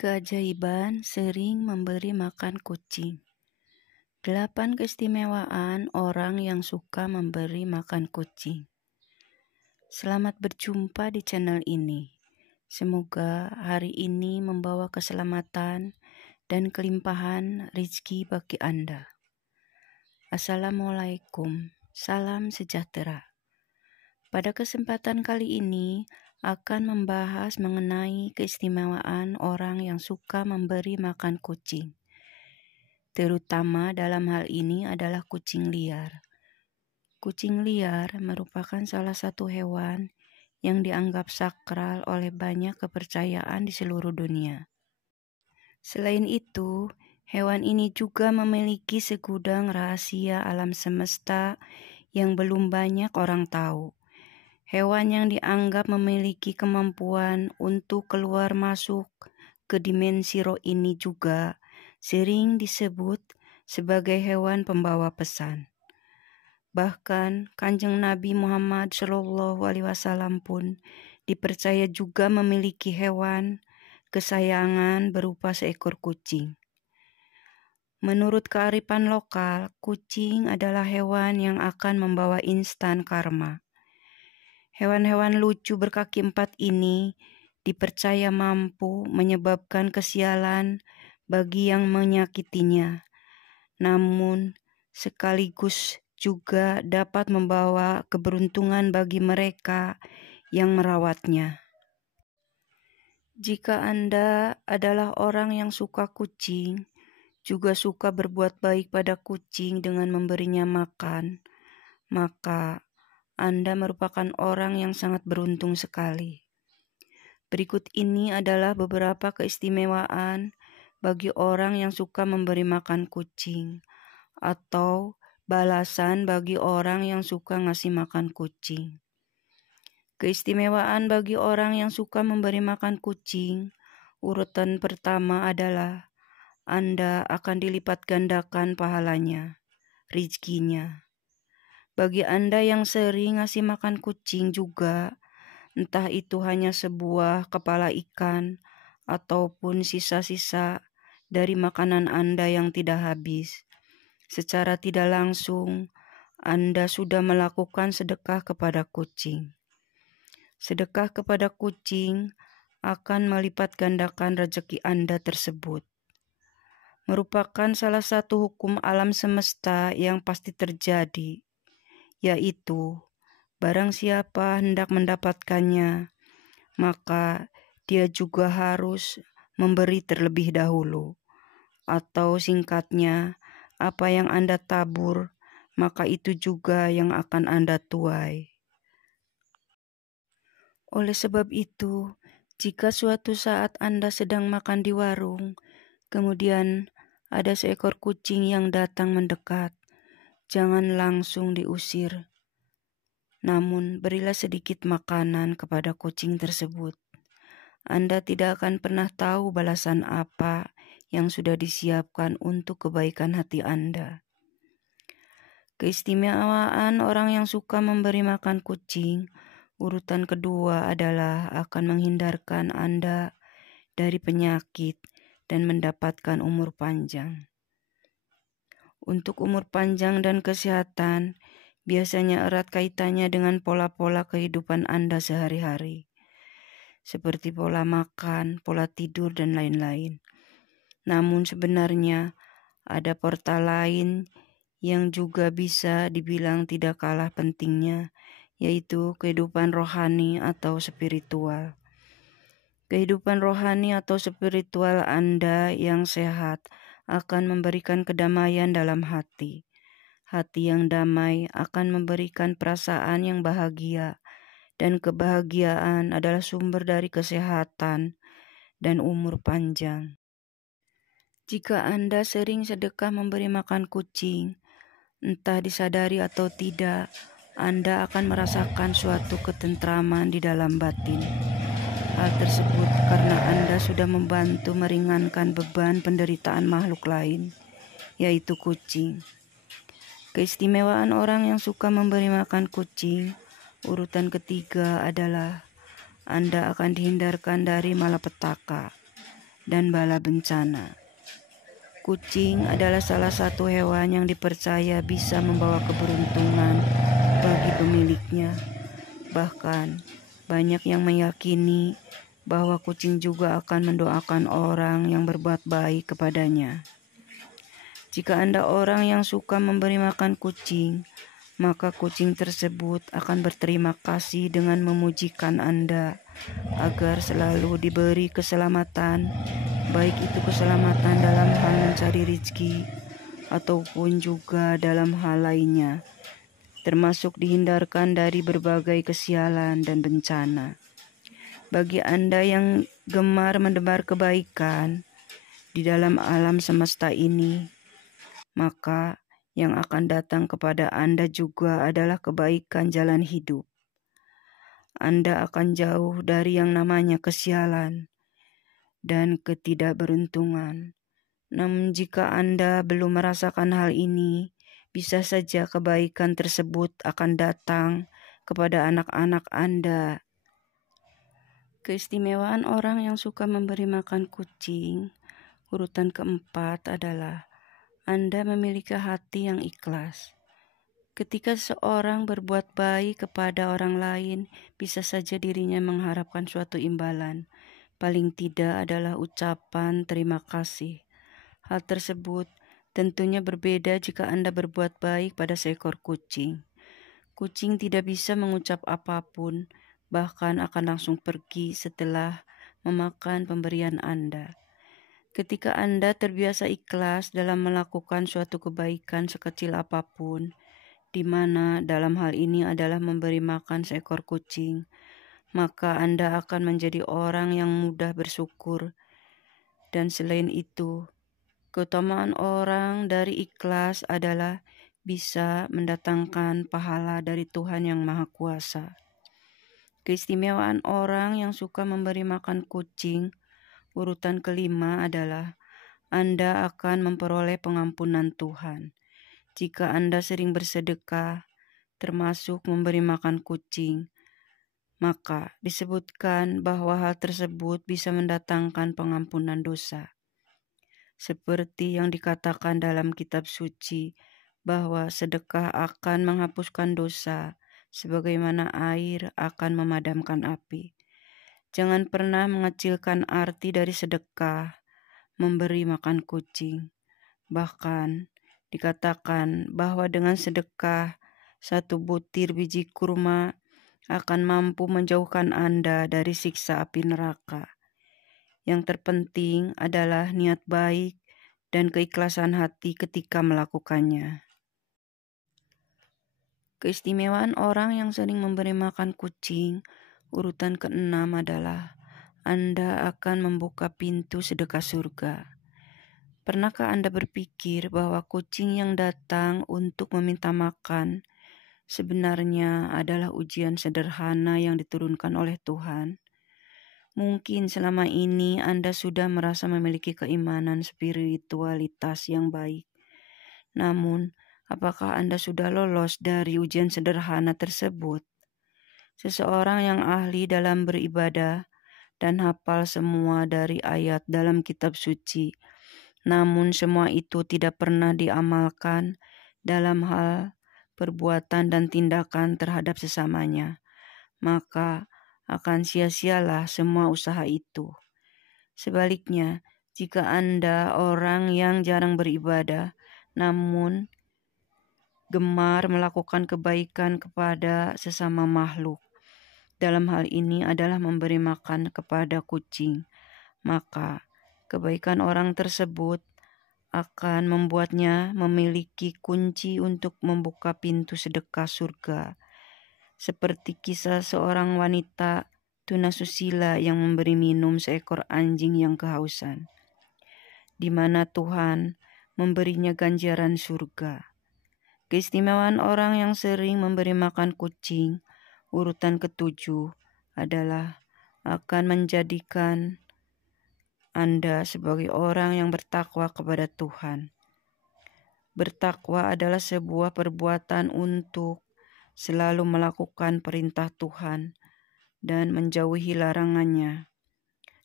Keajaiban sering memberi makan kucing. 8 keistimewaan orang yang suka memberi makan kucing. Selamat berjumpa di channel ini. Semoga hari ini membawa keselamatan dan kelimpahan rezeki bagi Anda. Assalamualaikum, salam sejahtera. Pada kesempatan kali ini akan membahas mengenai keistimewaan orang yang suka memberi makan kucing. Terutama dalam hal ini adalah kucing liar. Kucing liar merupakan salah satu hewan yang dianggap sakral oleh banyak kepercayaan di seluruh dunia. Selain itu, hewan ini juga memiliki segudang rahasia alam semesta yang belum banyak orang tahu. Hewan yang dianggap memiliki kemampuan untuk keluar masuk ke dimensi roh ini juga sering disebut sebagai hewan pembawa pesan. Bahkan Kanjeng Nabi Muhammad SAW pun dipercaya juga memiliki hewan kesayangan berupa seekor kucing. Menurut kearifan lokal, kucing adalah hewan yang akan membawa instan karma. Hewan-hewan lucu berkaki 4 ini dipercaya mampu menyebabkan kesialan bagi yang menyakitinya, namun sekaligus juga dapat membawa keberuntungan bagi mereka yang merawatnya. Jika Anda adalah orang yang suka kucing, juga suka berbuat baik pada kucing dengan memberinya makan, maka Anda merupakan orang yang sangat beruntung sekali. Berikut ini adalah beberapa keistimewaan bagi orang yang suka memberi makan kucing, atau balasan bagi orang yang suka ngasih makan kucing. Keistimewaan bagi orang yang suka memberi makan kucing, urutan pertama adalah Anda akan dilipat gandakan pahalanya, rezekinya. Bagi Anda yang sering ngasih makan kucing juga, entah itu hanya sebuah kepala ikan ataupun sisa-sisa dari makanan Anda yang tidak habis, secara tidak langsung Anda sudah melakukan sedekah kepada kucing. Sedekah kepada kucing akan melipat gandakan rezeki Anda tersebut. Merupakan salah satu hukum alam semesta yang pasti terjadi, yaitu barang siapa hendak mendapatkannya, maka dia juga harus memberi terlebih dahulu. Atau singkatnya, apa yang Anda tabur, maka itu juga yang akan Anda tuai. Oleh sebab itu, jika suatu saat Anda sedang makan di warung, kemudian ada seekor kucing yang datang mendekat, jangan langsung diusir. Namun berilah sedikit makanan kepada kucing tersebut. Anda tidak akan pernah tahu balasan apa yang sudah disiapkan untuk kebaikan hati Anda. Keistimewaan orang yang suka memberi makan kucing, urutan kedua adalah akan menghindarkan Anda dari penyakit dan mendapatkan umur panjang. Untuk umur panjang dan kesehatan, biasanya erat kaitannya dengan pola-pola kehidupan Anda sehari-hari, seperti pola makan, pola tidur, dan lain-lain. Namun sebenarnya ada portal lain yang juga bisa dibilang tidak kalah pentingnya, yaitu kehidupan rohani atau spiritual. Kehidupan rohani atau spiritual Anda yang sehat akan memberikan kedamaian dalam hati. Hati yang damai akan memberikan perasaan yang bahagia, dan kebahagiaan adalah sumber dari kesehatan dan umur panjang. Jika Anda sering sedekah memberi makan kucing, entah disadari atau tidak, Anda akan merasakan suatu ketentraman di dalam batin. Hal tersebut karena Anda sudah membantu meringankan beban penderitaan makhluk lain, yaitu kucing. Keistimewaan orang yang suka memberi makan kucing, urutan ketiga adalah Anda akan dihindarkan dari malapetaka. dan bala bencana. Kucing adalah salah satu hewan yang dipercaya bisa membawa keberuntungan bagi pemiliknya. Bahkan, banyak yang meyakini bahwa kucing juga akan mendoakan orang yang berbuat baik kepadanya. Jika Anda orang yang suka memberi makan kucing, maka kucing tersebut akan berterima kasih dengan memujikan Anda agar selalu diberi keselamatan, baik itu keselamatan dalam hal mencari rezeki ataupun juga dalam hal lainnya, termasuk dihindarkan dari berbagai kesialan dan bencana. Bagi Anda yang gemar menebar kebaikan di dalam alam semesta ini, maka yang akan datang kepada Anda juga adalah kebaikan jalan hidup. Anda akan jauh dari yang namanya kesialan dan ketidakberuntungan. Namun jika Anda belum merasakan hal ini, bisa saja kebaikan tersebut akan datang kepada anak-anak Anda. Keistimewaan orang yang suka memberi makan kucing, urutan keempat adalah Anda memiliki hati yang ikhlas. Ketika seorang berbuat baik kepada orang lain, bisa saja dirinya mengharapkan suatu imbalan. Paling tidak adalah ucapan terima kasih. Hal tersebut tentunya berbeda jika Anda berbuat baik pada seekor kucing. Kucing tidak bisa mengucap apapun, bahkan akan langsung pergi setelah memakan pemberian Anda. Ketika Anda terbiasa ikhlas dalam melakukan suatu kebaikan sekecil apapun, di mana dalam hal ini adalah memberi makan seekor kucing, maka Anda akan menjadi orang yang mudah bersyukur. Dan selain itu, keutamaan orang dari ikhlas adalah bisa mendatangkan pahala dari Tuhan Yang Maha Kuasa. Keistimewaan orang yang suka memberi makan kucing, urutan kelima adalah Anda akan memperoleh pengampunan Tuhan. Jika Anda sering bersedekah, termasuk memberi makan kucing, maka disebutkan bahwa hal tersebut bisa mendatangkan pengampunan dosa. Seperti yang dikatakan dalam kitab suci, bahwa sedekah akan menghapuskan dosa, sebagaimana air akan memadamkan api. Jangan pernah mengecilkan arti dari sedekah, memberi makan kucing. Bahkan, dikatakan bahwa dengan sedekah, 1 butir biji kurma akan mampu menjauhkan Anda dari siksa api neraka. Yang terpenting adalah niat baik dan keikhlasan hati ketika melakukannya. Keistimewaan orang yang sering memberi makan kucing, urutan keenam adalah Anda akan membuka pintu sedekah surga. Pernahkah Anda berpikir bahwa kucing yang datang untuk meminta makan sebenarnya adalah ujian sederhana yang diturunkan oleh Tuhan? Mungkin selama ini Anda sudah merasa memiliki keimanan spiritualitas yang baik. Namun, apakah Anda sudah lolos dari ujian sederhana tersebut? Seseorang yang ahli dalam beribadah dan hafal semua dari ayat dalam kitab suci, namun semua itu tidak pernah diamalkan dalam hal perbuatan dan tindakan terhadap sesamanya, maka akan sia-sialah semua usaha itu. Sebaliknya, jika Anda orang yang jarang beribadah, namun gemar melakukan kebaikan kepada sesama makhluk, dalam hal ini adalah memberi makan kepada kucing, maka kebaikan orang tersebut akan membuatnya memiliki kunci untuk membuka pintu sedekah surga. Seperti kisah seorang wanita tunasusila yang memberi minum seekor anjing yang kehausan, di mana Tuhan memberinya ganjaran surga. Keistimewaan orang yang sering memberi makan kucing, urutan ketujuh adalah akan menjadikan Anda sebagai orang yang bertakwa kepada Tuhan. Bertakwa adalah sebuah perbuatan untuk selalu melakukan perintah Tuhan dan menjauhi larangannya.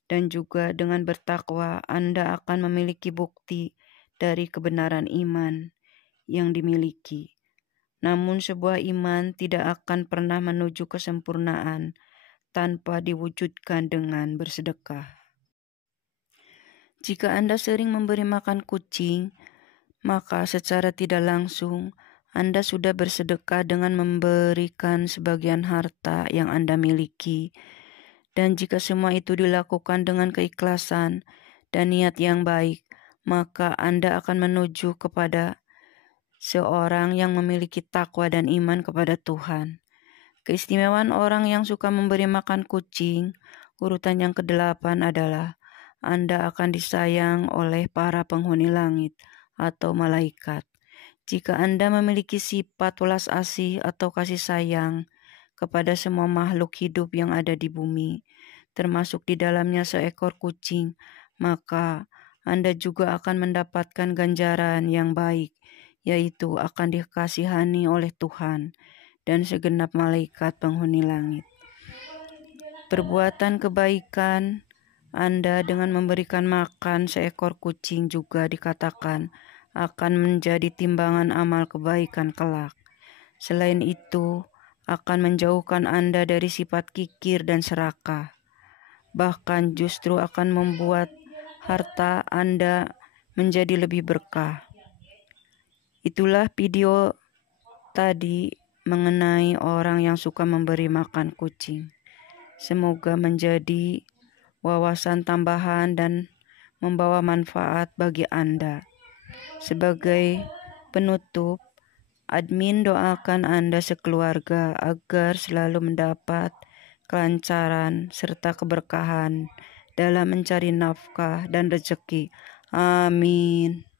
dan juga dengan bertakwa Anda akan memiliki bukti dari kebenaran iman yang dimiliki. Namun sebuah iman tidak akan pernah menuju kesempurnaan tanpa diwujudkan dengan bersedekah. Jika Anda sering memberi makan kucing, maka secara tidak langsung Anda sudah bersedekah dengan memberikan sebagian harta yang Anda miliki. Dan jika semua itu dilakukan dengan keikhlasan dan niat yang baik, maka Anda akan menuju kepada seorang yang memiliki takwa dan iman kepada Tuhan. Keistimewaan orang yang suka memberi makan kucing, urutan yang ke-8 adalah Anda akan disayang oleh para penghuni langit atau malaikat. Jika Anda memiliki sifat welas asih atau kasih sayang kepada semua makhluk hidup yang ada di bumi, termasuk di dalamnya seekor kucing, maka Anda juga akan mendapatkan ganjaran yang baik, yaitu akan dikasihani oleh Tuhan dan segenap malaikat penghuni langit. Perbuatan kebaikan Anda dengan memberikan makan seekor kucing juga dikatakan akan menjadi timbangan amal kebaikan kelak. Selain itu, akan menjauhkan Anda dari sifat kikir dan serakah. Bahkan justru akan membuat harta Anda menjadi lebih berkah. Itulah video tadi mengenai orang yang suka memberi makan kucing. Semoga menjadi wawasan tambahan dan membawa manfaat bagi Anda. Sebagai penutup, admin doakan Anda sekeluarga agar selalu mendapat kelancaran serta keberkahan dalam mencari nafkah dan rezeki. Amin.